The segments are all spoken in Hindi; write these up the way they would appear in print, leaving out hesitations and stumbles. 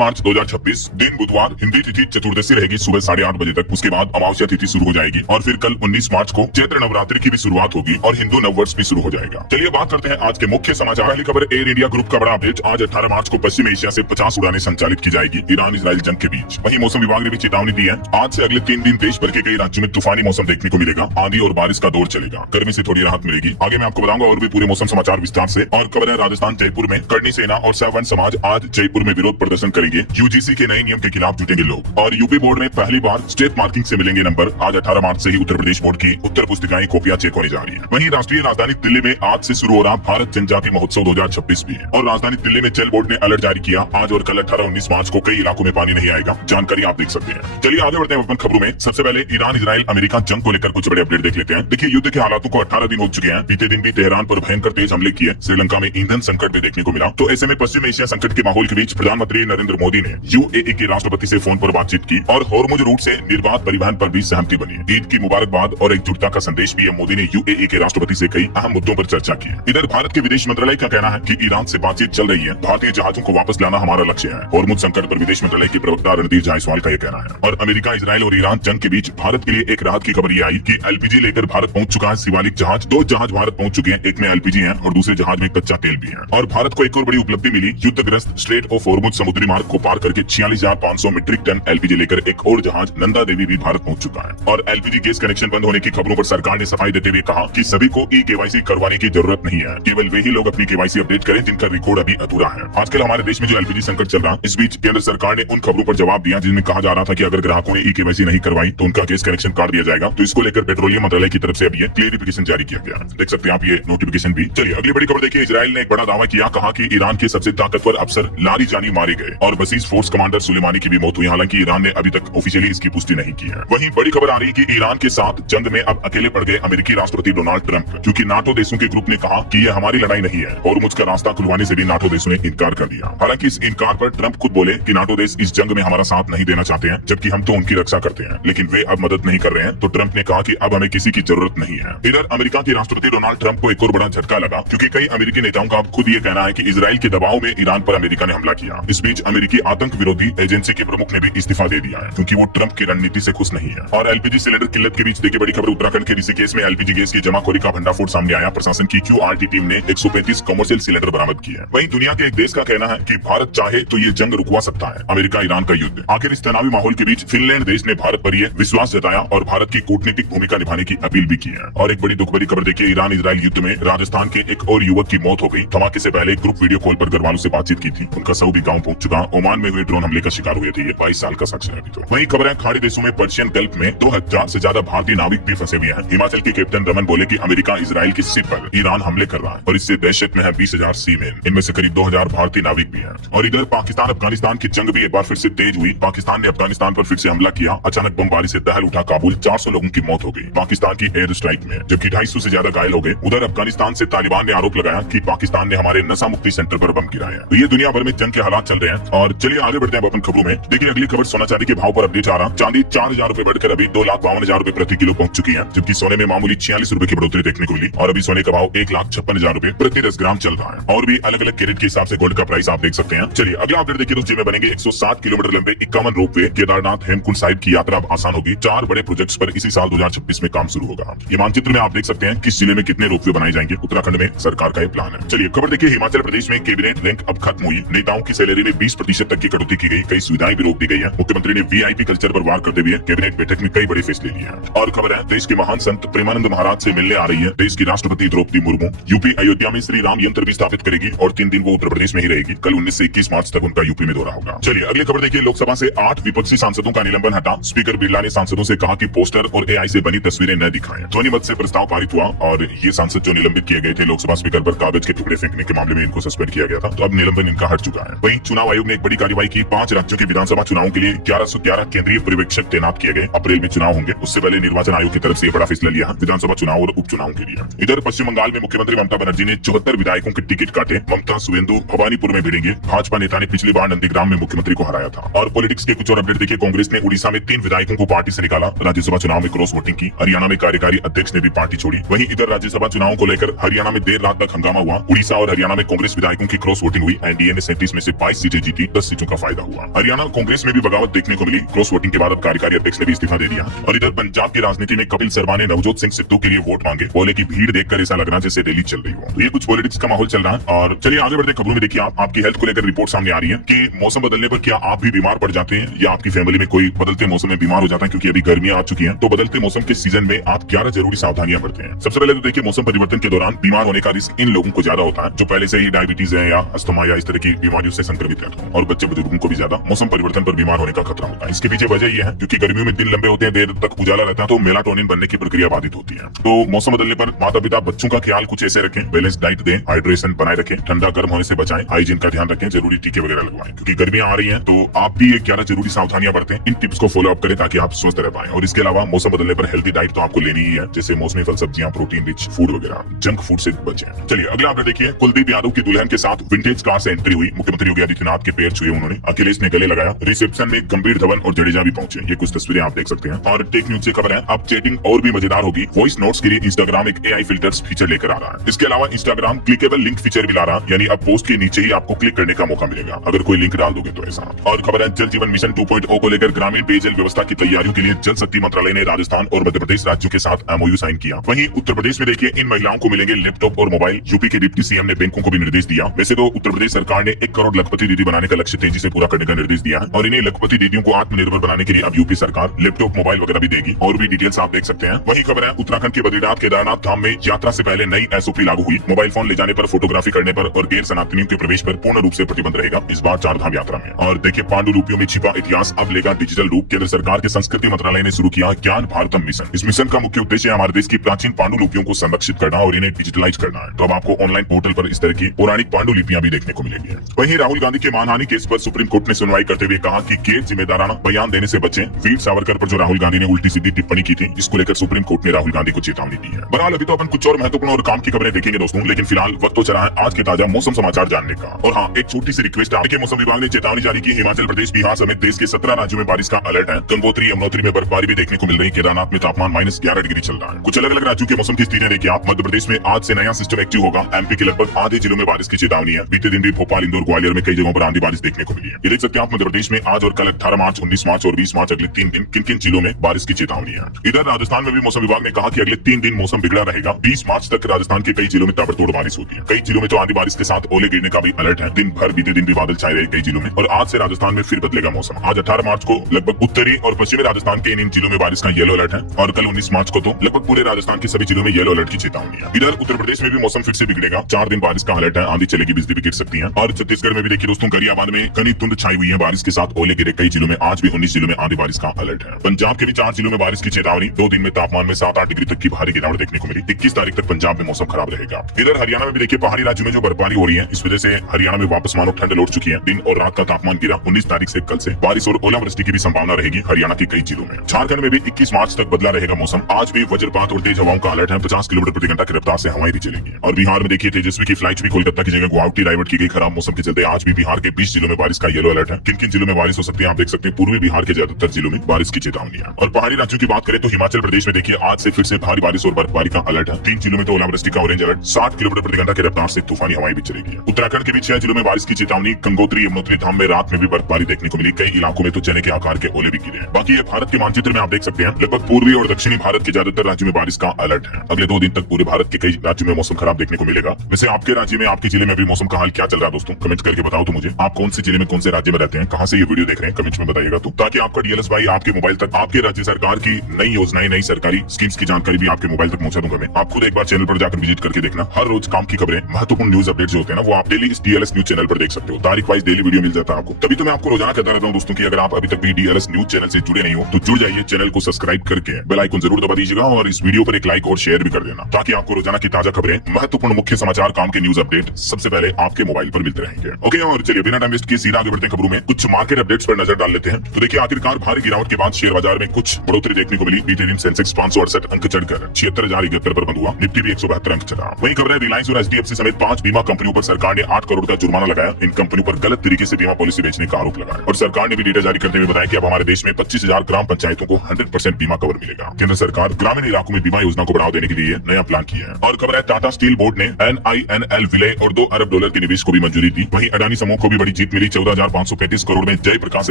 मार्च 2026 दिन बुधवार, हिंदी तिथि चतुर्दशी रहेगी सुबह 8:30 बजे तक। उसके बाद अमावस्या तिथि शुरू हो जाएगी और फिर कल 19 मार्च को चैत्र नवरात्रि की भी शुरुआत होगी और हिंदू नववर्ष भी शुरू हो जाएगा। चलिए बात करते हैं आज के मुख्य समाचार। पहली खबर, एयर इंडिया ग्रुप का बड़ा अपडेट। आज 18 मार्च को पश्चिम एशिया से 50 उड़ानें संचालित की जाएगी ईरान इजराइल जंग के बीच। वहीं मौसम विभाग ने भी चेतावनी दी है, आज से अगले 3 दिन देश भर के कई राज्यों में तूफानी मौसम देखने को मिलेगा। आंधी और बारिश का दौर चलेगा, गर्मी से थोड़ी राहत मिलेगी। आगे मैं आपको बताऊंगा और भी पूरे मौसम समाचार विस्तार से। और खबर है राजस्थान जयपुर में करनी सेना और सैवन समाज आज जयपुर में विरोध प्रदर्शन करेंगे। यूजीसी के नए नियम के खिलाफ जुटेंगे लोग। और यूपी बोर्ड में पहली बार स्टेट मार्किंग से मिलेंगे नंबर। आज 18 मार्च से ही उत्तर प्रदेश बोर्ड की उत्तर पुस्तिकाएं कॉपियां चेक होने जा रही है। वहीं राष्ट्रीय राजधानी दिल्ली में आज से शुरू हो रहा भारत जनजाति महोत्सव 2026 भी है। और राजधानी दिल्ली में जल बोर्ड ने अलर्ट जारी किया, आज और कल 18-19 मार्च को कई इलाकों में पानी नहीं आएगा। जानकारी आप देख सकते हैं। चलिए आगे बढ़ते हैं अपन खबरों में। सबसे पहले ईरान इजराइल अमेरिका जंग को लेकर कुछ बड़े अपडेट देख लेते हैं। देखिए, युद्ध के हालातों को 18 दिन हो चुके हैं। बीते दिन भी तेहरान पर भयंकर तेज हमले किए। श्रीलंका में ईंधन संकट भी देखने को मिला। तो ऐसे में पश्चिम एशिया संकट के माहौल के बीच प्रधानमंत्री नरेंद्र मोदी ने यूएई के राष्ट्रपति से फोन पर बातचीत की और हॉर्मुज रूट से निर्बाध परिवहन पर भी सहमति बनी। ईद की मुबारकबाद और एकजुटता का संदेश पीएम मोदी ने यूएई के राष्ट्रपति से कई अहम मुद्दों पर चर्चा की। इधर भारत के विदेश मंत्रालय का कहना है कि ईरान से बातचीत चल रही है, भारतीय जहाजों को वापस लाना हमारा लक्ष्य है। हॉर्मुज संकट पर विदेश मंत्रालय के प्रवक्ता रणधीर जायसवाल का यह कहना है। और अमेरिका, इजराइल और ईरान जंग के बीच भारत के लिए एक राहत की खबर ये आई कि एलपीजी लेकर भारत पहुंच चुका है शिवालिक जहाज। 2 जहाज भारत पहुंच चुके हैं, एक में एलपीजी है और दूसरे जहाज में कच्चा तेल भी है। और भारत को एक और बड़ी उपलब्धि मिली, युद्धग्रस्त स्ट्रेट ऑफ हॉर्मुज समुद्री मार्ग को पार करके 46,500 मीट्रिक टन एलपीजी लेकर एक और जहाज नंदा देवी भी भारत पहुंच चुका है। और एलपीजी गैस कनेक्शन बंद होने की खबरों पर सरकार ने सफाई देते हुए कहा कि सभी को ई केवाईसी करवाने की जरूरत नहीं है, केवल वे ही लोग अपनी केवाईसी अपडेट करें जिनका रिकॉर्ड अभी अधूरा है। आजकल हमारे देश में जो एलपीजी संकट चल रहा है, इस बीच केंद्र सरकार ने उन खबरों पर जवाब दिया जिनमें कहा जा रहा था कि अगर ग्राहकों ने ई केवाईसी नहीं करवाई तो उनका गैस कनेक्शन काट दिया जाएगा। तो इसको लेकर पेट्रोलियम मंत्रालय की तरफ से अब ये क्लियरिफिकेशन जारी किया गया। देख सकते हैं आप ये नोटिफिकेशन भी। चलिए अगली बड़ी खबर देखिए। इजराइल ने एक बड़ा दावा किया, कहा कि ईरान के सबसे ताकतवर अफसर लारी जानी मारे गए और बसीज फोर्स कमांडर सुलेमानी की भी मौत हुई। हालांकि ईरान ने अभी तक ऑफिशियली इसकी पुष्टि नहीं की है। वहीं बड़ी खबर आ रही है कि ईरान के साथ जंग में अब अकेले पड़ गए अमेरिकी राष्ट्रपति डोनाल्ड ट्रंप, क्योंकि नाटो देशों के ग्रुप ने कहा कि यह हमारी लड़ाई नहीं है। हॉर्मुज का रास्ता खुलवाने से भी नाटो देशों ने इनकार कर दिया। हालांकि इस इनकार पर ट्रंप खुद बोले कि नाटो देश इस जंग में हमारा साथ नहीं देना चाहते हैं, जबकि हम तो उनकी रक्षा करते हैं, लेकिन वे अब मदद नहीं कर रहे हैं। तो ट्रंप ने कहा कि अब हमें किसी की जरूरत नहीं है। इधर अमेरिका के राष्ट्रपति डोनाल्ड ट्रंप को एक और बड़ा झटका लगा, क्योंकि कई अमेरिकी नेताओं का खुद ये कहना है कि इजराइल के दबाव में ईरान पर अमेरिका ने हमला किया। इस बीच अमेरिकी आतंक विरोधी एजेंसी के प्रमुख ने भी इस्तीफा दे दिया है, क्योंकि वो ट्रंप की रणनीति से खुश नहीं है। और एलपीजी सिलेंडर किल्लत के बीच देखिए बड़ी खबर, उत्तराखंड के ऋषिकेश में एलपीजी गैस की जमाखोरी का भंडाफोड़ सामने आया। प्रशासन की क्यूआरटी टीम ने 135 कमर्शियल सिलेंडर बरामद किए। वहीं दुनिया के एक देश का कहना है कि भारत चाहे तो ये जंग रुकवा सकता है, अमेरिका ईरान का युद्ध। आखिर इस तनावी माहौल के बीच फिनलैंड देश ने भारत पर यह विश्वास जताया और भारत की कूटनीतिक भूमिका निभाने की अपील भी की है। और एक बड़ी दुख भरी खबर देखिए, ईरान इजराइल युद्ध में राजस्थान के एक और युवक की मौत हो गई। धमाके से पहले एक ग्रुप वीडियो कॉल पर घर वालों से बातचीत की थी, उनका शव भी गाँव पहुंच चुका। ओमान में हुए ड्रोन हमले का शिकार हुए थे, ये 22 साल का शख्स है अभी तो। वहीं खबर है खाड़ी देशों में पर्शियन गल्फ में 2000 से ज्यादा भारतीय नाविक भी फंसे हुए हैं। हिमाचल के कैप्टन रमन बोले कि अमेरिका इजराइल की शिप पर ईरान हमले कर रहा है और इससे दहशत में है 20,000 सीमेन, इनमें से करीब 2000 भारतीय नाविक भी हैं। और इधर पाकिस्तान अफगानिस्तान की जंग भी एक बार फिर से तेज हुई। पाकिस्तान ने अफगानिस्तान पर फिर से हमला किया। अचानक बमबारी से दहल उठा काबुल, 400 लोगों की मौत हो गई पाकिस्तान की एयर स्ट्राइक में, जबकि 250 से ज्यादा घायल हो गए। उधर अफगानिस्तान से तालिबान ने आरोप लगाया कि पाकिस्तान ने हमारे नशा मुक्ति सेंटर पर बम गिराए हैं। तो ये दुनिया भर में जंग के हालात चल रहे हैं। और चलिए आगे बढ़ते हैं अपन खबरों में। देखिए अगली खबर, सोना चांदी के भाव पर अपडेट आ रहा। चांदी 4,000 रुपए बढ़कर अभी 2,52,000 रुपए प्रति किलो पहुंच चुकी है, जबकि सोने में मामूली 46 रुपए की बढ़ोतरी देखने को मिली। और अभी सोने का भाव 1,56,000 रुपए प्रति 10 ग्राम चल रहा है। और भी अलग अलग कैरेट के हिसाब से गोल्ड का प्राइस आप देख सकते हैं। चलिए अगला अपडेट देखिए। तो में बनेंगे 160 किलोमीटर लंबे 51 रोपवे। केदारनाथ हेमकुंड साहिब की यात्रा अब आसान होगी। 4 बड़े प्रोजेक्ट्स पर इसी साल 2026 में काम शुरू होगा। ये मानचित्र में आप देख सकते हैं किस जिले में कितने रोपवे बनाए जाएंगे। उत्तराखंड में सरकार का ये प्लान है। चलिए खबर देखिए, हिमाचल प्रदेश में कैबिनेट रैंक अब खत्म हुई। नेताओं की सैलरी में 20% तक की कटौती की गई। कई सुविधाएं भी रोक दी गई है। मुख्यमंत्री ने वीआईपी कल्चर पर वार करते हुए कैबिनेट बैठक में कई बड़े फैसले लिए हैं। और खबर है, देश के महान संत प्रेमानंद महाराज से मिलने आ रही है देश की राष्ट्रपति द्रौपदी मुर्मू। यूपी अयोध्या में श्री राम यंत्र भी स्थापित करेगी और 3 दिन वो उत्तर प्रदेश में ही रहेगी। कल 19 से 21 मार्च तक उनका यूपी में दौरा होगा। चलिए अगली खबर देखिए। लोकसभा से 8 विपक्षी सांसदों का निलंबन हटा। स्पीकर बिरला ने सांसदों से कहा कि पोस्टर और एआई से बनी तस्वीरें न दिखाएं। ध्वनि मत से प्रस्ताव पारित हुआ और ये सांसद जो निलंबित किए गए थे लोकसभा स्पीकर पर कागज के टुकड़े फेंकने के मामले में इनको सस्पेंड किया गया था, तो अब निलंबन इनका हट चुका है। वहीं चुनाव आयोग ने एक बड़ी कार्रवाई की। 5 राज्यों के विधानसभा चुनावों के लिए 1111 केंद्रीय पर्यवेक्षक तैनात किए गए। अप्रैल में चुनाव होंगे, उससे पहले निर्वाचन आयोग की तरफ से बड़ा फैसला लिया विधानसभा चुनाव और उपचुनाव के लिए। इधर पश्चिम बंगाल में मुख्यमंत्री ममता बनर्जी ने 74 विधायकों के टिकट काटे। ममता सुवेंदु भवानीपुर में भिड़ेंगे। भाजपा नेता ने पिछली बार नंदीग्राम में मुख्यमंत्री को हराया था। और पॉलिटिक्स के कुछ और अपडेट देखिए। कांग्रेस ने उड़ीसा में 3 विधायकों को पार्टी से निकाला। राज्यसभा चुनाव में क्रॉस वोटिंग की। हरियाणा में कार्यकारी अध्यक्ष ने भी पार्टी छोड़ी। वहीं इधर राज्यसभा चुनाव को लेकर हरियाणा में देर रात तक हंगामा हुआ। उड़ीसा और हरियाणा में कांग्रेस विधायकों की क्रॉस वोटिंग हुई। एनडीए ने 37 में से 22 सीटें जीती। 10 सीटों का फायदा हुआ। हरियाणा कांग्रेस में भी बगावत देखने को मिली। क्रॉस वोटिंग के बाद अब कार्यकारी अध्यक्ष ने भी इस्तीफा दे दिया। और इधर पंजाब की राजनीति में कपिल शर्मा ने नवजोत सिंह सिद्धू के लिए वोट मांगे। बोले की भीड़ देखकर ऐसा लग रहा जैसे रैली चल रही हो। तो ये कुछ पॉलिटिक्स का माहौल चल रहा है। और चलिए आगे बढ़ते खबरों में। देखिए आपकी हेल्थ को लेकर रिपोर्ट सामने आ रही है कि मौसम बदलने पर क्या आप भी बीमार पड़ जाते हैं या आपकी फैमिली में कोई बदलते मौसम में बीमार हो जाता है, क्योंकि अभी गर्मियां आ चुकी हैं। तो बदलते मौसम के सीजन में आप 11 जरूरी सावधानियां बरतें हैं। सबसे पहले तो देखिए मौसम परिवर्तन के दौरान बीमार होने का रिस्क इन लोगों को ज्यादा होता है जो पहले से ही डायबिटीज है या अस्थमा या इस तरह की बीमारियों से संक्रमित रहते हैं। और बच्चे बुजुर्गों को भी ज्यादा मौसम परिवर्तन पर बीमार होने का खतरा होता है। इसके पीछे वजह यह है क्योंकि गर्मियों में दिन लंबे होते हैं, देर तक उजाला रहता है, तो मेलाटोनिन बनने की प्रक्रिया बाधित होती है। तो मौसम बदलने पर माता पिता बच्चों का ख्याल कुछ ऐसे रखें। बैलेंस डाइट दें, हाइड्रेशन बनाए रखें, ठंडा गर्म होने से बचाएं, हाइजीन का ध्यान रखें, जरूरी टीके वगैरह लगवाएं। क्योंकि गर्मियां आ रही हैं तो आप भी ये 11 जरूरी सावधानियां बरतें। इन टिप्स को फॉलो अप करें ताकि आप स्वस्थ रह पाएं। और इसके अलावा मौसम बदलने पर हेल्थी डाइट तो आपको लेनी ही है, जैसे मौसमी फल, सब्जियां, प्रोटीन रिच फूड वगैरह, जंक फूड से बचें। चलिए अगला अपडेट देखिए। कुलदीप यादव की दुल्हन के साथ विंटेज कार से एंट्री हुई। मुख्यमंत्री योगी आदित्यनाथ के पैर छुए उन्होंने। अखिलेश ने गले लगाया। रिसेप्शन में गंभीर धवन और जडेजा भी पहुंचे। ये कुछ तस्वीरें आप देख सकते हैं। और टेक न्यूज से खबर है अब चैटिंग और भी मजेदार होगी। वॉइस नोट्स के लिए इंस्टाग्राम एक AI फिल्टर्स फीचर लेकर आ रहा है। इसके अलावा इंस्टाग्राम क्लिकेबल लिंक फीचर भी ला रहा है, यानी अब पोस्ट के नीचे ही आपको क्लिक करने का मौका मिलेगा अगर कोई लिंक डाल दोगे तो ऐसा। और खबर है जल जीवन मिशन 2.0 को लेकर ग्रामीण पेयजल व्यवस्था की तैयारियों के लिए जल शक्ति मंत्रालय ने राजस्थान और मध्य प्रदेश राज्यों के साथ MOU साइन किया। वहीं उत्तर प्रदेश में देखिए इन महिलाओं को मिलेंगे लैपटॉप और मोबाइल। यूपी के डिप्टी CM ने बैंकों को भी निर्देश दिया। वैसे तो उत्तर प्रदेश सरकार ने 1 करोड़ लखपति दीदी बनाने का लक्ष्य तेजी से पूरा करने का निर्देश दिया है और इन्हें लखपति दीदियों को आत्मनिर्भर बनाने के लिए अब यूपी सरकार लैपटॉप, मोबाइल वगैरह भी देगी। और भी डिटेल्स आप देख सकते हैं। वही खबर है उत्तराखंड के बद्रीनाथ केदारनाथ धाम में यात्रा से पहले नई SOP लागू हुई। मोबाइल फोन ले जाने पर, फोटोग्राफी करने पर और गैर सनातनियों के प्रवेश पर पूर्ण रूप से प्रतिबंध रहेगा इस बार 4 धाम यात्रा में। और देखिए पांडुलिपियों में छिपा इतिहास अब लेगा डिजिटल रूप। केंद्र सरकार के संस्कृति मंत्रालय ने शुरू किया ज्ञान भारतम मिशन। इस मिशन का मुख्य उद्देश्य हमारे देश की प्राचीन पांडुलिपियों को संरक्षित करना और इन्हें डिजिटलाइज करना है। तो अब आपको ऑनलाइन पोर्टल पर इस तरह की पौराणिक पांडुलिपियां भी देखने को मिलेंगी। वहीं राहुल गांधी के मानहानि केस पर सुप्रीम कोर्ट ने सुनवाई करते हुए कहा कि केस जिम्मेदाराना बयान देने से बचें। वीर सावरकर पर जो राहुल गांधी ने उल्टी सीधी टिप्पणी की थी, इसको लेकर सुप्रीम कोर्ट ने राहुल गांधी को चेतावनी दी है। बहरहाल अभी तो अपन कुछ और महत्वपूर्ण और काम की खबरें देखेंगे दोस्तों, लेकिन फिलहाल वक्त तो चला है आज के ताजा मौसम समाचार जानने का। और हाँ, एक छोटी सी रिक्वेस्ट है। मौसम विभाग ने चेतावनी जारी की। हिमाचल प्रदेश, बिहार समेत देश के 17 राज्यों में बारिश का अलर्ट है। गंगोत्री, यमुनोत्री में बर्फबारी भी देखने को मिल रही। केदारनाथ में तापमान -11 डिग्री चल रहा है। कुछ अलग अलग राज्यों के मौसम की स्थितियां देखिए आप। मध्य प्रदेश में आज से नया सिस्टम एक्टिव होगा। MP के लगभग आधे जिलों में बारिश की चेतावनी है। बीते दिन भी भोपाल, इंदौर, ग्वालियर में कई जगहों पर आंधी बारिश देखने को मिली है। ये देख सकते हैं आप मध्य प्रदेश में आज और कल 18 मार्च, 19 मार्च और 20 मार्च अगले 3 दिन किन किन जिलों में बारिश की चेतावनी है। इधर राजस्थान में भी मौसम विभाग ने कहा कि अगले 3 दिन मौसम बिगड़ा रहेगा। 20 मार्च तक राजस्थान के कई जिलों में ताबड़तोड़ बारिश होगी है। कई जिलों में तो आंधी बारिश के साथ ओले गिरने का भी अलर्ट है। दिन भर बीते दिन भी बादल छाए रहे कई जिलों में। और आज से राजस्थान में फिर बदलेगा मौसम। आज 18 मार्च को लगभग उत्तरी और पश्चिमी राजस्थान के इन जिलों में बारिश का येलो अलर्ट है और कल 19 मार्च को तो लगभग पूरे राजस्थान के सभी जिलों में येलो अलर्ट की चेतावनी है। इधर उत्तर प्रदेश में भी मौसम फिर से बिगड़ेगा। 4 दिन बारिश का अलर्ट है। आंधी चलेगी, बिजली भी गिर सकती है। और छत्तीसगढ़ में भी देखिए दोस्तों गरियाबाद में घनी धुंध छाई हुई है। बारिश के साथ ओले गिरे कई जिलों में। आज भी 19 जिलों में आंधी बारिश का अलर्ट है। पंजाब के भी 4 जिलों में बारिश की चेतावनी। 2 दिन में तापमान में 7-8 डिग्री तक की भारी गिरावट देखने को मिली। 21 तारीख तक पंजाब में मौसम खराब रहेगा। इधर हरियाणा में भी देखिए पहाड़ी राज्यों में जो बर्फबारी हो रही है, इस वजह से हरियाणा में वापस मानो ठंड लौट चुकी है। दिन और रात का तापमान गिरा। 19 तारीख से कल से बारिश और ओलावृष्टि की भी संभावना रहेगी हरियाणा के कई जिलों में। झारखंड में भी 21 मार्च तक बदला रहेगा मौसम। आज भी वज्रपात और तेज हवाओं का अलर्ट है। 50 किलोमीटर प्रति घंटा की रफ्तार से हवाएं भी चलेंगी। और बिहार में देखिए तेजस्वी की फ्लाइट भी कोलकाता की जगह गुवाहाटी डाइवर्ट की गई। खराब मौसम के चलते आज भी बिहार के 20 जिलों में बारिश का येलो अलर्ट है। किन किन जिलों में बारिश हो सकती है आप देख सकते हैं। पूर्वी बिहार के ज्यादातर जिलों में बारिश की चेतावनी है। और पहाड़ी राज्यों की बात करें तो हिमाचल प्रदेश में देखिए आज से फिर से भारी बारिश और बर्फबारी का अलर्ट है। 3 जिलों में तो ओलावृष्टि का ऑरेंज अलर्ट। 60 किलोमीटर प्रति घंटा की रफ्तार से तूफानी हवाएं भी चलेगी। उत्तराखंड के भी 6 जिलों में बारिश की चेतावनी। गंगोत्री, यमुनोत्री धाम में रात में भी बर्फबारी देखने को मिली। कई इलाकों में तो चने के आकार के ओले भी गिरे। बाकी ये भारत के मानचित्र में आप देख सकते हैं लगभग पूर्वी और दक्षिणी भारत के ज्यादातर राज्यों में बारिश का अलर्ट है। अगले 2 दिन तक पूरे भारत के कई राज्यों में मौसम खराब देखने को मिलेगा। वैसे आपके राज्य में, आपके जिले में भी मौसम का हाल क्या चल रहा है दोस्तों, कमेंट करके बताओ तो मुझे। आप कौन से जिले में, कौन से राज्य में रहते हैं, कहां से ये वीडियो देख रहे हैं, कमेंट में बताइएगा तो, ताकि आपका DLS भाई आपके मोबाइल तक आपके राज्य सरकार की नई योजनाएं, नई सरकारी स्कीम्स की जानकारी भी आपके मोबाइल तक पहुंचा दूंगा मैं। आप खुद एक बार चैनल पर जाकर विजिट करके देखना। हर रोज काम की खबरें, महत्वपूर्ण न्यूज अपडेट जो होते हैं ना, वो आप डेली इस DLS न्यूज चैनल पर देख सकते हो। तारीख वाइज डेली वीडियो मिल जाता है आपको। तभी तो मैं आपको रोजाना कहता रहता हूं दोस्तों कि अगर आप अभी तक भी DLS न्यूज चैनल से जुड़े नहीं हो तो जुड़ जाइए। चैनल को सब्सक्राइब करके बेल आइकन जरूर दबा दीजिएगा और इस वीडियो पर एक लाइक और शेयर भी कर देना, ताकि आपको रोजाना की ताजा खबरें, महत्वपूर्ण मुख्य समाचार, काम के न्यूज अपडेट सबसे पहले आपके मोबाइल पर मिलते रहेंगे। ओके, और चलिए बिना टाइम वेस्ट किए सीधा आगे बढ़ते हैं खबरों में। कुछ मार्केट अपडेट्स पर नजर डाल लेते हैं। तो देखिए आखिरकार भारी गिरावट के बाद शेयर बाजार में कुछ बढ़ोतरी देखने को मिली। बीते दिन सेंसेक्स 568 अंक चढ़कर 76,071 पर बंद हुआ। निफ्टी भी 172 अंक चला। वहीं खबर है रिलायंस और HDFC समेत 5 बीमा कंपनियों पर सरकार ने 8 करोड़ का जुर्माना लगाया। इन कंपनियों पर गलत तरीके से बीमा पॉलिसी बेचने का आरोप लगाया। और सरकार ने भी डेटा जारी करते हुए बताया कि अब हमारे देश में 25,000 ग्राम पंचायतों को 100% बीमा कवर मिलेगा। केंद्र सरकार ग्रामीण इलाकों में बीमा योजना को बढ़ावा देने के लिए नया प्लान किया है। और खबर है टाटा स्टील बोर्ड ने NINL विलय और $2 अरब के निवेश को भी मंजूरी दी। वहीं अडानी समूह को भी बड़ी बड़ी जीत मिली। 14,535 करोड़ में जय प्रकाश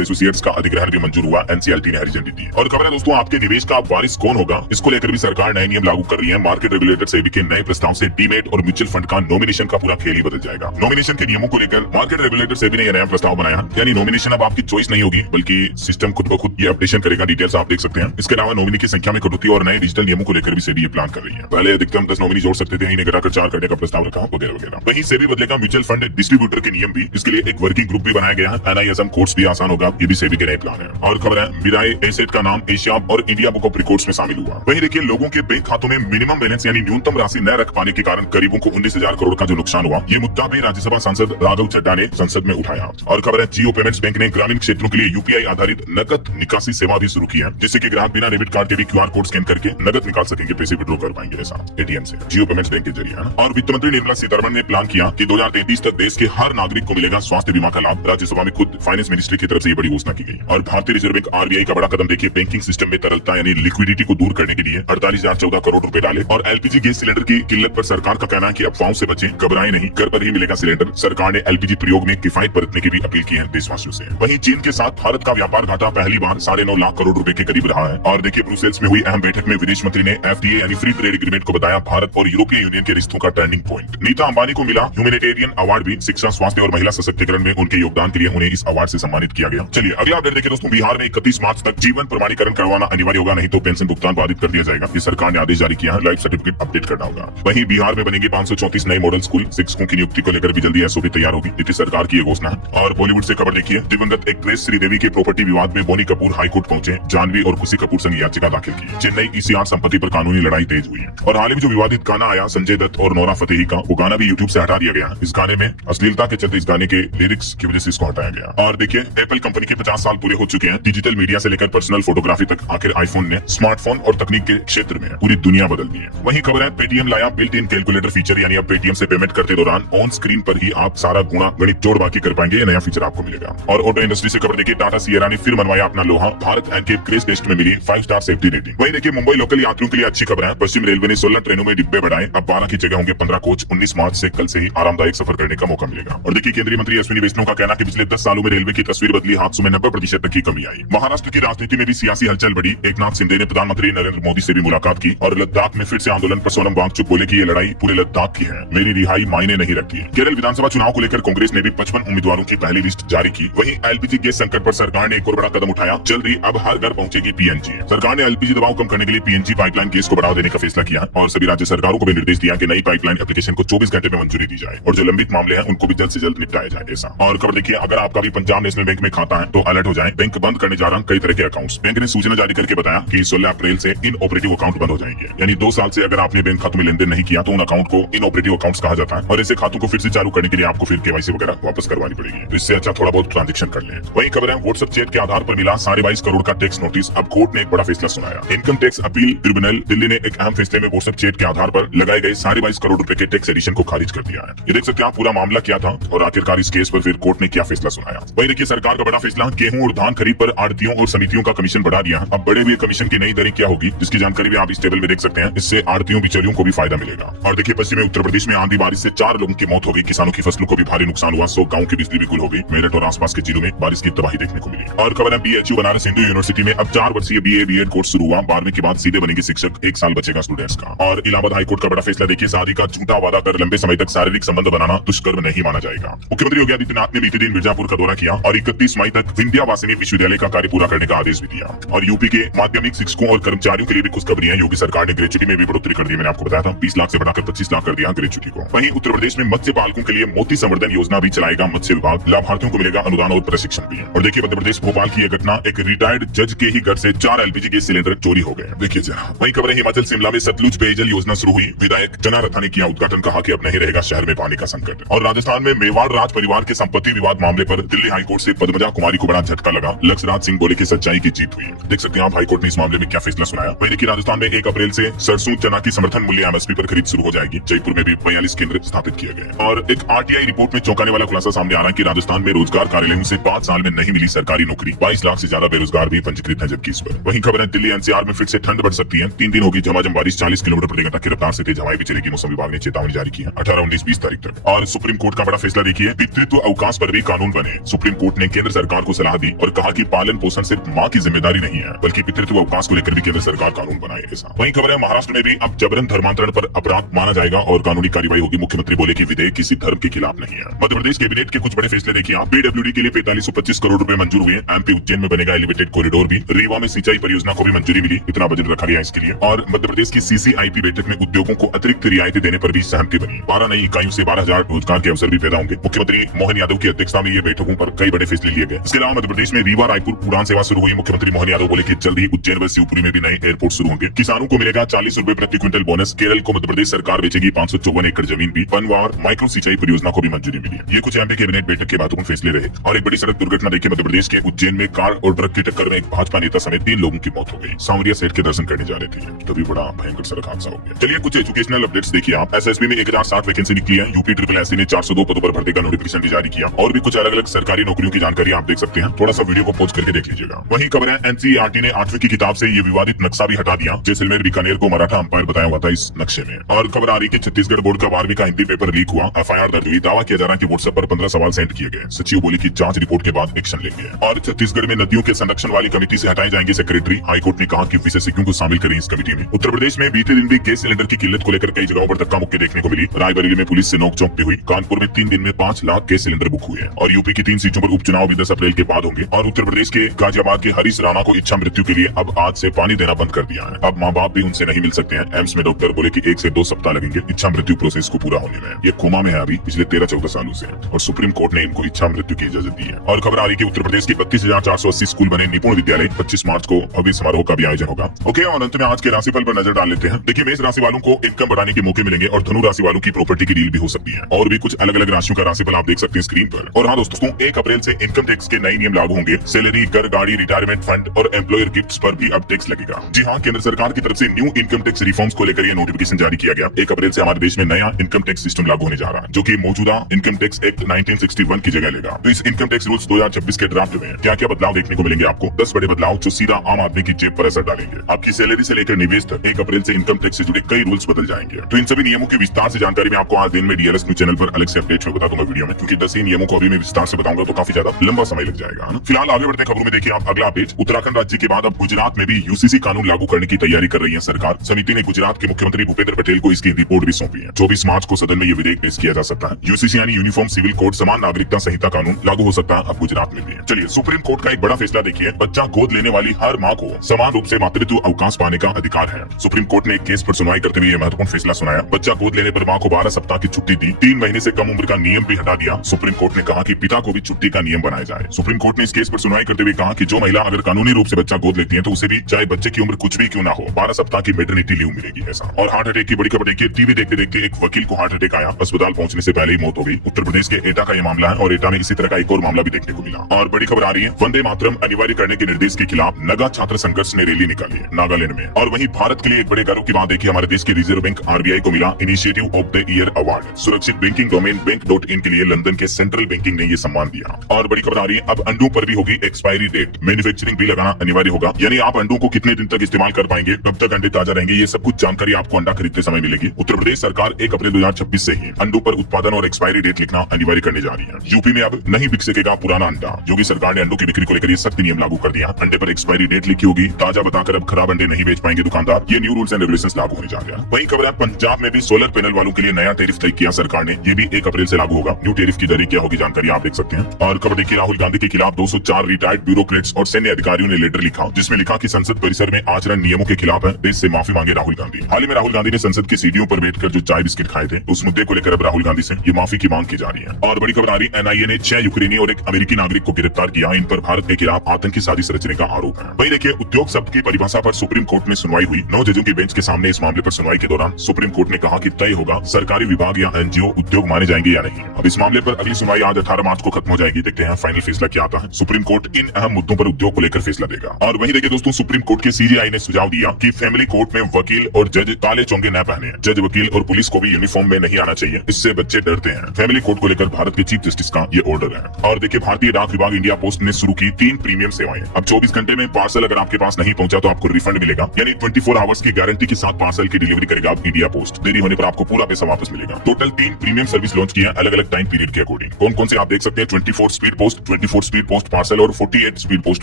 एसोसिएट्स का अधिग्रहण भी मंजूर हुआ। एनसीएलटी ने हरी झंडी दी। और खबर है दोस्तों, आपके निवेश का वारिस कौन होगा, इसको लेकर भी सरकार नए नियम लागू कर रही है। मार्केट रेगुलेटर सेबी के नए प्रस्ताव से डीमेट और म्यूचुअल फंड का नॉमिनेशन का पूरा खेल ही बदल जाएगा। नॉमिनेशन के नियमों को लेकर मार्केट रेगुलेटर सेबी ने यह नया प्रस्ताव बनाया, यानी नॉमिनेशन अब आपकी चॉइस नहीं होगी, बल्कि सिस्टम खुद ब खुद ये अपडेशन करेगा। डिटेल्स आप देख सकते हैं। इसके अलावा नॉमिनी की संख्या में कटौती और नए डिजिटल नियमों को लेकर भी सेबी ये प्लान कर रही है। पहले अधिकतम 10 नॉमिनी जोड़ सकते थे, इन्हें घटाकर 4 करने का प्रस्ताव रखा, वगैरह वगैरह। वहीं सेबी बदलेगा म्यूचुअल फंड डिस्ट्रीब्यूटर के नियम भी। इसके लिए एक वर्किंग ग्रुप भी बनाया गया है। एनआईएसएम कोर्स भी आसान होगा, ये भी सेबी के नए प्लान है। और खबर है, विदाई एसेट का नाम एशिया और इंडिया बुक ऑफ रिकॉर्ड्स में शामिल हुआ। वहीं देखिए, लोगों के बैंक खातों में मिनिमम बैलेंस यानी न्यूनतम राशि न रख पाने के कारण गरीबों को 19,000 करोड़ का जो नुकसान हुआ, ये मुद्दा भी राज्यसभा सांसद राघव चड्ढा ने संसद में उठाया। और खबर है, जियो पेमेंट्स बैंक ने ग्रामीण क्षेत्रों के लिए यूपीआई आधारित नकद निकासी सेवा भी शुरू की है, जिससे कि ग्राहक बिना डेबिट कार्ड के भी क्यूआर कोड स्कैन करके नकद निकाल सकेंगे, पैसे विड्रॉ कर पाएंगे ऐसा एटीएम से, जियो पेमेंट्स बैंक के जरिए। और वित्त मंत्री निर्मला सीतारमण ने प्लान किया कि 2033 तक देश के हर नागरिक को मिलेगा स्वास्थ्य बीमा का लाभ। राज्यसभा में खुद फाइनेंस मिनिस्ट्री की तरफ से ये बड़ी घोषणा की गई। और भारतीय रिजर्व बैंक आरबीआई का बड़ा कदम देखिए, बैंकिंग सिस्टम में तरलता यानी लिक्विडिटी को दूर करने के लिए 48,014 करोड़ रुपए डाले। और एलपीजी गैस सिलेंडर की किल्लत पर सरकार का कहना है कि अफवाहों से बचें, घबराएं नहीं, घर पर ही मिलेगा सिलेंडर। सरकार ने एलपीजी प्रयोग में किफायत बरतने की भी अपील की है देशवासियों से। वहीं चीन के साथ भारत का व्यापार घाटा पहली बार 9.5 लाख करोड़ रुपए के करीब रहा है। और देखिए, ब्रुसेल्स में हुई अहम बैठक में विदेश मंत्री ने एफडीए यानी फ्री ट्रेड एग्रीमेंट को बताया भारत और यूरोपीय यूनियन के रिश्तों का टर्निंग पॉइंट। नीता अंबानी को मिला ह्यूमैनिटेरियन अवार्ड भी। शिक्षा, स्वास्थ्य और महिला सशक्तिकरण में उनके योगदान के लिए उन्हें इस अवार्ड से सम्मानित किया गया। चलिए अगला अपडेट देखिए दोस्तों, बिहार में 31 मार्च तक जीवन प्रमाणीकरण करवाना अनिवार्य होगा, नहीं तो पेंशन भुगतान बाधित कर दिया जाएगा। ये सरकार ने आदेश जारी किया है। लाइफ सर्टिफिकेट अपडेट करना होगा। वहीं बिहार में बनेंगे 534 नए मॉडल स्कूल। शिक्षकों की नियुक्ति को लेकर भी जल्दी एसओपी तैयार होगी, नीतीश सरकार की ये घोषणा है। और बॉलीवुड से खबर देखिए, दिवंगत एक्ट्रेस श्रीदेवी के प्रॉपर्टी विवाद में बोनी कपूर हाईकोर्ट पहुंचे। जानवी और खुशी कपूर संग याचिका दाखिल की। चेन्नई ईसीआर संपत्ति पर कानूनी लड़ाई तेज हुई है। और हाल ही में जो विवादित गाना आया संजय दत्त और नोरा फतेही का, वो गाना भी यूट्यूब से हटा दिया गया। इस गाने में अश्लीलता के चलते इस गाने के लिरिक्स की वजह से इसको हटाया गया। और देखिए, एप्पल कंपनी के 50 साल पूरे हो चुके हैं। डिजिटल मीडिया से लेकर पर्सनल फोटोग्राफी तक आखिर आईफोन ने स्मार्टफोन और तकनीक के क्षेत्र में पूरी दुनिया बदल दी है। वहीं खबर है, पेटीएम लाया बिल्ट इन कैलकुलेटर फीचर, यानी अब पेटीएम से पेमेंट करते दौरान ऑन स्क्रीन पर ही आप सारा गुणा गणित जोड़ बाकी कर पाएंगे। ये नया फीचर आपको मिलेगा। और ऑटो इंडस्ट्री से खबर देखिए, टाटा सिएरा ने फिर मनवाया अपना लोहा। भारत एंड के क्रैश टेस्ट में मिली 5 स्टार सेफ्टी रेटिंग। वहीं देखिए, मुंबई लोकल यात्रियों के लिए अच्छी खबर है। पश्चिम रेलवे ने 16 ट्रेनों में डिब्बे बढ़ाए। अब 12 की जगह होंगे 15 कोच। 19 मार्च से कल से ही आरामदायक सफर करने का मौका मिलेगा। और देखिए, केंद्रीय मंत्री अश्विनी वैष्णव का कहना कि पिछले 10 सालों में रेलवे की तस्वीर बदली, हादसों में 90% तक की कमी आई। महाराष्ट्र की राजनीति में भी सियासी हलचल बढ़ी। एकनाथ शिंदे ने प्रधानमंत्री नरेंद्र मोदी से भी मुलाकात की। और लद्दाख में फिर से आंदोलन पर सोनम वांगचुक बोले कि ये लड़ाई पूरे लद्दाख की है, मेरी रिहाई मायने नहीं रखती। केरल विधानसभा चुनाव को लेकर कांग्रेस ने भी 55 उम्मीदवारों की पहली लिस्ट जारी की। वहीं एलपीजी गैस संकट पर सरकार ने एक और बड़ा कदम उठाया। जल्द ही अब हर घर पहुंचेगी पीएनजी। सरकार ने एलपीजी दबाव कम करने के लिए पीएनजी पाइपलाइन गैस को बढ़ावा देने का फैसला किया और सभी राज्य सरकारों को भी निर्देश दिया कि नई पाइपलाइन एप्लीकेशन को 24 घंटे में मंजूरी दी जाए और जो लंबित मामले हैं उनको भी जल्द से जल्द निपटाया जाए ऐसा। और खबर देखिए, अगर आपका भी पंजाब नेशनल बैंक में खाता है तो अलर्ट हो जाए, बैंक बंद करने जा रहा कई तरह के अकाउंट्स। बैंक ने सूचना जारी करके बताया कि 16 अप्रैल से इन ऑपरेटिव अकाउंट बंद हो जाएंगे। यानी 2 साल से अगर आपने बैंक खातों में लेनदेन नहीं किया तो उन अकाउंट को इन ऑपरेटिव अकाउंट्स कहा जाता है। और ऐसे खातों को फिर से चालू करने के लिए आपको फिर केवाईसी वगैरह वापस करवानी पड़ेगी। तो इससे अच्छा थोड़ा बहुत ट्रांजेक्शन कर लें। वहीं खबर है, व्हाट्सएप चैट के आधार पर मिला 22.5 करोड़ का टैक्स नोटिस। अब कोर्ट ने एक बड़ा फैसला सुनाया। Income tax appeal tribunal Delhi ने एक अहम फैसले में व्हाट्सएप चैट के आधार पर लगाए गए 22.5 करोड़ रुपए के टैक्स एडिशन को खारिज कर दिया है। ये देख सकते हैं आप पूरा मामला क्या था और आखिरकार इस केस पर फिर कोर्ट ने क्या फैसला सुनाया। वहीं देखिए, सरकार का बड़ा फैसला, गेहूं और धान खरीद पर आड़तियों और समितियों का कमीशन बढ़ा दिया। अब बढ़े हुए कमीशन की नई दरें क्या होगी, जिसकी जानकारी भी आप इस टेबल में देख सकते हैं। इससे आड़तियों बिचौलियों को भी फायदा मिलेगा। और देखिए, पश्चिमी उत्तर प्रदेश में आंधी बारिश से 4 लोगों की मौत हो गई। किसानों की फसलों को भी भारी नुकसान हुआ। 100 गाँव की बिजली भी गुल हो गई। मेरठ और आसपास के जिलों में बारिश की तबाही देखने को मिली। और खबर है, बीएचयू बनारस हिंदू यूनिवर्सिटी में अब 4 वर्षीय बीए बीएड कोर्स शुरू हुआ। 12वीं के बाद सीधे बनेंगे शिक्षक, 1 साल बचेगा स्टूडेंट्स का। और इलाहाबाद हाईकोर्ट का बड़ा फैसला देखिए, शादी का झूठा वादा कर लंबे समय तक शारीरिक संबंध बनाना दुष्कर्म नहीं माना जाएगा। मुख्यमंत्री योगी आदित्यनाथ ने बीते दिन मिर्जापुर का दौरा किया और 31 मई तक विंध्यावासिनी विश्वविद्यालय का कार्य पूरा करने का आदेश भी दिया। और यूपी के माध्यमिक शिक्षकों और कर्मचारियों के लिए भी खुशखबरी है। योगी सरकार ने ग्रेच्युटी में भी बढ़ोतरी कर दी। मैंने आपको बताया था 20 लाख से बढ़ाकर 25 लाख कर दिया ग्रेच्युटी को। वहीं उत्तर प्रदेश में मत्स्य पालकों के लिए मोती संवर्धन योजना भी चलाएगा मत्स्य विभाग। लाभार्थियों को मिलेगा अनुदान और प्रशिक्षण भी। और देखिए, मध्य प्रदेश भोपाल की यह घटना, एक रिटायर्ड जज के ही घर से 4 एलपीजी गैस सिलेंडर चोरी हो गए। देखिए जरा। वहीं खबर है, हिमाचल शिमला में सतलुज पेयजल योजना शुरू हुई। विधायक जना रथा ने किया उद्घाटन, कहा कि अब नहीं रहेगा शहर में पानी का संकट। और राजस्थान में मेवाड़ राज परिवार के संपत्ति विवाद मामले पर दिल्ली हाईकोर्ट से पद्मजा कुमारी को बड़ा झटका लगा। लक्ष्यराज सिंह बोले कि सच्चाई की जीत हुई। देख सकते हैं आप हाईकोर्ट ने इस मामले में क्या फैसला सुनाया। वहीं देखिए, राजस्थान में 1 अप्रैल से सरसों चना की समर्थन मूल्य एमएसपी पर खरीद शुरू हो जाएगी। जयपुर में भी 42 केंद्र स्थापित किए गए। और एक आरटीआई रिपोर्ट में चौंकाने वाला खुलासा सामने आ रहा है कि राजस्थान में रोजगार कार्यालयों से 5 साल में नहीं मिली सरकारी नौकरी। 22 लाख से ज्यादा बेरोजगार भी पंजीकृत है जबकि इस पर। वहीं खबर है, दिल्ली एनसीआर में फिर से ठंड बढ़ सकती है। 3 दिन होगी झमाझम बारिश। 40 किलोमीटर प्रति घंटा की रफ्तार से तेज हवाएं भी चलेगी। मौसम विभाग ने चेतावनी जारी की है 18, 19, 20 तारीख तक। और सुप्रीम कोर्ट का बड़ा फैसला देखिए, पितृत्व अवकाश पर भी कानून बने। सुप्रीम कोर्ट ने केंद्र सरकार को सलाह दी और कहा कि पालन पोषण सिर्फ माँ की जिम्मेदारी नहीं है, बल्कि पितृत्व अवकाश को लेकर भी केंद्र सरकार कानून बनाए। ऐसा वहीं खबर है महाराष्ट्र में भी अब जबरन धर्मांतरण पर अपराध माना जाएगा और कानूनी कार्रवाई होगी। मुख्यमंत्री बोले कि विधेयक किसी धर्म के खिलाफ नहीं है। मध्य प्रदेश कैबिनेट के कुछ बड़े फैसले देखिए आप। पीडब्ल्यूडी के लिए 4525 करोड़ रुपए मंजूर हुए। एमपी उज्जैन में बनेगा एलिवेटेड कॉरिडोर भी। रीवा में सिंचाई परियोजना को भी मंजूरी मिली, इतना बजट रखा गया इसके लिए। और मध्य प्रदेश की सीसीआईपी बैठक में उद्योगों को अतिरिक्त रियायतें देने पर भी सहमति बनी। 12 नई इकाइयों से 12,000 रोजगार के अवसर भी पैदा होंगे। मुख्यमंत्री मोहन यादव की अध्यक्षता में ये बैठकों पर कई बड़े फैसले लिए गए। इसके अलावा मध्य प्रदेश में रीवा रायपुर उड़ान सेवा शुरू हुई। मुख्यमंत्री मोहन यादव बोले कि जल्द ही उज्जैन व शिवपुरी में भी नए एयरपोर्ट शुरू होंगे। किसानों को मिलेगा 40 रुपए प्रति क्विंटल बोनस। केरल को मध्य प्रदेश सरकार बेचेगी 554 एकड़ जमीन भी। पनवार माइक्रो सिंचाई परियोजना को भी मंजूरी मिली। ये कुछ एमपी कैबिनेट बैठक के महत्वपूर्ण फैसले रहे। और एक बड़ी सड़क दुर्घटना देखिए मध्य प्रदेश के उज्जैन में कार और ट्रक की टक्कर में एक भाजपा नेता समेत 3 लोगों की मौत हो गई। सांवरिया सेठ के दर्शन करने जा रहे थे, तभी बड़ा भयंकर सड़क हादसा हो गया। चलिए कुछ एजुकेशनल अपडेट्स देखिए आप। एसएसबी में 1060 वैकेंसी निकली है। यूपी ट्रिपल एससी ने 402 पदों पर भर्ती का नोटिफिकेशन भी जारी किया। और भी कुछ अलग अलग सरकारी नौकरियों की जानकारी आप देख सकते हैं। थोड़ा सा वीडियो को पॉज करके देख लीजिएगा। वहीं खबर है एनसीईआरटी ने 8वीं की किताब से ये विवादित नक्शा भी हटा दिया। जैसलमेर बीकानेर को मराठा अंपायर बताया हुआ था इस नक्शे में। और खबर आ रही कि छत्तीसगढ़ बोर्ड का 12वीं का हिंदी पेपर लीक हुआ। एफआईआर दर्ज हुई। दावा किया जा रहा है कि व्हाट्सएप पर 15 सवाल सेंड किए गए। सचिव बोली कि जांच रिपोर्ट के बाद एक्शन लेंगे। और छत्तीसगढ़ में नदियों के संरक्षण वाली कमेटी से हटाए जाएंगे सेक्रेटरी। हाईकोर्ट ने कहा कि विशेषज्ञों को शामिल करें इस कमेटी में। उत्तर प्रदेश में बीते दिन भी गैस सिलेंडर की किल्लत को लेकर कई जगहों पर धक्का मुक्की देखने को मिली। रायबरेली में पुलिस से नोकझोंक भी हुई। कानपुर में 3 दिन में 5 लाख गैस सिलेंडर बुक हुए। और यूपी की 3 सीटों पर उपचुनाव भी 10 अप्रैल के बाद होंगे। और उत्तर प्रदेश के गाजियाबाद के हरीश राणा को इच्छा मृत्यु के लिए अब आज से पानी देना बंद कर दिया है। अब माँ बाप भी उनसे नहीं मिल सकते हैं। एम्स में डॉक्टर बोले कि 1 से 2 सप्ताह लगेंगे इच्छा मृत्यु प्रोसेस को पूरा होने में। ये कोमा में है अभी पिछले 13-14 सालों से। और सुप्रीम कोर्ट ने इनको इच्छा मृत्यु की इजाजत दी है। और खबर आ रही कि उत्तर प्रदेश की 32,480 स्कूल बने निपुण विद्यालय। 25 मार्च को भव्य समारोह का भी आयोजन होगा। ओके, और अंत में आज के राशिफल पर नजर डाल लेते हैं। देखिए मेष राशि वालों को इनकम बढ़ाने के मौके मिलेंगे और धनु राशि वालों की प्रॉपर्टी की डील भी हो सकती है। और भी कुछ अलग अलग राशियों का राशिफल आप देख सकते हैं स्क्रीन पर। और हाँ दोस्तों, 1 अप्रैल से इनकम टैक्स के नए नियम लागू होंगे। सैलरी, घर, गाड़ी, रिटायरमेंट फंड और एम्प्लॉयर गिफ्ट्स पर भी अब टैक्स लगेगा। जी हाँ, केंद्र सरकार की तरफ से न्यू इनकम टैक्स रिफॉर्म्स को लेकर यह नोटिफिकेशन जारी किया गया। 1 अप्रैल से हमारे देश में नया इनकम टैक्स सिस्टम लागू होने जा रहा है, जो कि मौजूदा इनकम टैक्स एक्ट 1961 की जगह लेगा। तो इस इनकम टैक्स रूल्स 2026 के ड्राफ्ट में क्या क्या बदलाव देखने को मिलेंगे आपको? 10 बड़े बदलाव जो सीधा आम आदमी की जेब पर असर डालेंगे। आपकी सैलरी से लेकर निवेश तक 1 अप्रैल से इनकम टैक्स से जुड़े कई रूल्स बदल जाएंगे। तो इन सभी नियमों की विस्तार से जानकारी मैं आपको आज दिन में डीएलएस न्यूज चैनल पर अलग से अपडेट में बता दूंगा वीडियो में, क्योंकि 10 ही नियमों को अभी मैं विस्तार से बताऊंगा तो काफी ज्यादा लंबा समय लग जाएगा। फिलहाल आगे बढ़ते खबरों में देखिए आप अगला अपडेट। उत्तराखंड राज्य के बाद अब गुजरात में भी यूसीसी कानून लागू करने की तैयारी कर रही है सरकार। समिति ने गुजरात के मुख्यमंत्री भूपेंद्र पटेल को इसकी रिपोर्ट भी सौंपी है। 24 मार्च को सदन में ये विधेयक पेश किया जा सकता है। यूसीसी यानी यूनिफॉर्म सिविल कोड समान नागरिकता संहिता कानून लागू हो सकता है अब गुजरात में भी। चलिए सुप्रीम कोर्ट का एक बड़ा फैसला देखिए। बच्चा गोद लेने वाली हर माँ को समान रूप से मातृत्व अवकाश पाने का अधिकार है। सुप्रीम कोर्ट ने एक केस पर सुनवाई करते हुए महत्वपूर्ण फैसला सुनाया। बच्चा गोद लेने पर माँ को 12 सप्ताह की छुट्टी दी। 3 महीने से कम उम्र का नियम भी हटा दिया। सुप्रीम कोर्ट ने कहा कि पिता को भी छुट्टी का नियम बनाया जाए। सुप्रीम कोर्ट ने इस केस पर सुनवाई करते हुए कहा कि जो महिला अगर कानूनी रूप से बच्चा गोद लेती है तो उसे भी चाहे बच्चे की उम्र कुछ भी क्यों ना हो 12 सप्ताह की मेटर्निटी लीव मिलेगी। ऐसा और हार्ट अटैक की बड़ी खबर देखिए। टीवी देखते देखते एक वकील को हार्ट अटैक आया, अस्पताल पहुंचने से पहले ही मौत हो गई। उत्तर प्रदेश के एटा का ये मामला है और एटा में इसी तरह का एक और मामला भी देखने को मिला। और बड़ी खबर आ रही है, वंदे मातरम अनिवार्य करने के निर्देश के खिलाफ नगा छात्र संघर्ष ने रैली निकाली है नागालैंड में। और वहीं भारत के लिए एक बड़े गर्व की बात देखिए, हमारे देश के रिजर्व बैंक आरबीआई को मिला initiative of the year award. सुरक्षित बैंकिंग डोमेन बैंक.in के लिए लंदन के सेंट्रल बैंकिंग ने ये सम्मान दिया। और बड़ी खबर आ रही है, अब अंडों पर भी होगी एक्सपायरी डेट। मैन्युफैक्चरिंग भी लगाना अनिवार्य होगा, यानी आप अंडों को कितने दिन तक इस्तेमाल कर पाएंगे, कब तक अंडे ताजा रहेंगे, ये सब कुछ जानकारी आपको अंडा खरीदते समय मिलेगी। उत्तर प्रदेश सरकार 1 अप्रैल 2026 से ही अंडों पर उत्पादन और एक्सपायरी डेट लिखना अनिवार्य करने जा रही है। यूपी में अब नहीं बिक सकेगा पुराना अंडा। योगी सरकार ने अंडों की बिक्री को लेकर सख्त नियम लागू कर दिया। अंडे पर एक्सपायरी डेट लिखी होगी, ताजा बताकर अब खराब अंडे नहीं बेच पाएंगे दुकानदार। ये न्यू रूल्स एंड रेगुलेशंस लागू होने जा रहे हैं। वहीं खबर है, पंजाब में भी सोलर पैनल वालों के लिए नया टैरिफ तय किया सरकार ने। ये भी 1 अप्रैल से लागू होगा। न्यू टैरिफ की दरें क्या होगी जानकारी आप देख सकते हैं। और खबर देखिए, राहुल गांधी के खिलाफ 204 रिटायर्ड ब्यूरोक्रेट्स और सैन्य अधिकारियों ने लेटर लिखा, जिसमें लिखा कि संसद परिसर में आचरण नियमों के खिलाफ है, देश से माफी मांगे राहुल गांधी। हाल ही में राहुल गांधी ने संसद की सीढ़ियों पर बैठकर जो चाय बिस्किट खाए थे, उस मुद्दे को लेकर अब राहुल गांधी से ये माफी की मांग की जा रही है। और बड़ी खबर आ रही, एनआईए ने 6 यूक्रेनी और एक अमेरिकी नागरिक को गिरफ्तार किया। इन पर भारत के खिलाफ आतंकी साजिश रचने का आरोप है। वहीं देखिए, उद्योग शब्द की परिभाषा पर सुप्रीम कोर्ट में सुनवाई हुई। 9 जजों के बेंच के सामने इस मामले पर सुनवाई के दौरान सुप्रीम कोर्ट ने कहा कि तय होगा सरकारी विभाग या एनजीओ उद्योग माने जाएंगे या नहीं। अब इस मामले पर अगली सुनवाई आज 18 मार्च को खत्म हो जाएगी। देखते हैं फाइनल फैसला क्या आता है। सुप्रीम कोर्ट इन अहम मुद्दों पर उद्योग को लेकर फैसला देगा। और वहीं देखिए दोस्तों, सुप्रीम कोर्ट के सीजीआई ने सुझाव दिया कि फैमिली कोर्ट में वकील और जज काले चोंगे न पहने। जज, वकील और पुलिस को भी यूनिफॉर्म में नहीं आना चाहिए, इससे बच्चे डरते हैं। फैमिली कोर्ट को लेकर भारत के चीफ जस्टिस का ये ऑर्डर है। और देखिए, भारतीय डाक विभाग इंडिया पोस्ट ने शुरू की 3 प्रीमियम सेवाएं। अब 24 घंटे में पार्सल अगर आपके पास नहीं पहुंचा तो आपको रिफंड मिलेगा, यानी 24 आवर्स की गारंटी के साथ पार्सल की डिलीवरी करेगा इंडिया पोस्ट। देरी होने पर आपको पूरा पैसा वापस मिलेगा। टोटल 3 प्रीमियम सर्विस लॉन्च किया अलग अलग टाइम पीरियड के अकॉर्डिंग। लोडिंग। कौन कौन से आप देख सकते हैं 24 speed post, 24 speed post parcel और 48 स्पीड पोस्ट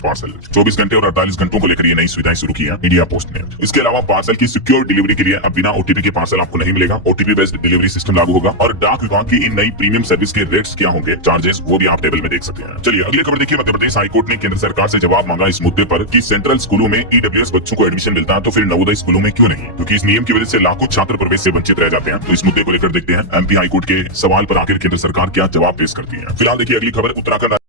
पार्सल। 24 घंटे और 48 घंटों को लेकर ये नई सुविधाएं शुरू की है इंडिया पोस्ट ने। इसके अलावा पार्सल की सिक्योर डिलीवरी के लिए अब बिना ओटीपी के पार्सल आपको नहीं मिलेगा, ओटीपी बेस्ड डिलीवरी सिस्टम लागू होगा। और डाक विभाग की इन नई प्रीमियम सर्विस के रेट्स क्या होंगे, चार्जेस, वो भी आप टेबल में देख सकते हैं। चलिए अगली खबर देखिए। मध्य प्रदेश हाईकोर्ट ने केंद्र सरकार से जवाब मांगा इस मुद्दे पर कि सेंट्रल स्कूलों में ईडब्ल्यूएस बच्चों को एडमिशन मिलता है तो फिर नवोदय स्कूलों में क्यों नहीं, क्योंकि इस नियम की वजह से लाखों छात्र प्रवेश से वंचित रह जाते हैं। तो इस मुद्दे को लेकर देखते हैं एमपी हाईकोर्ट के सवाल पर आखिर केंद्र सरकार क्या जवाब पेश करती है। फिलहाल देखिए अगली खबर। उत्तराखंड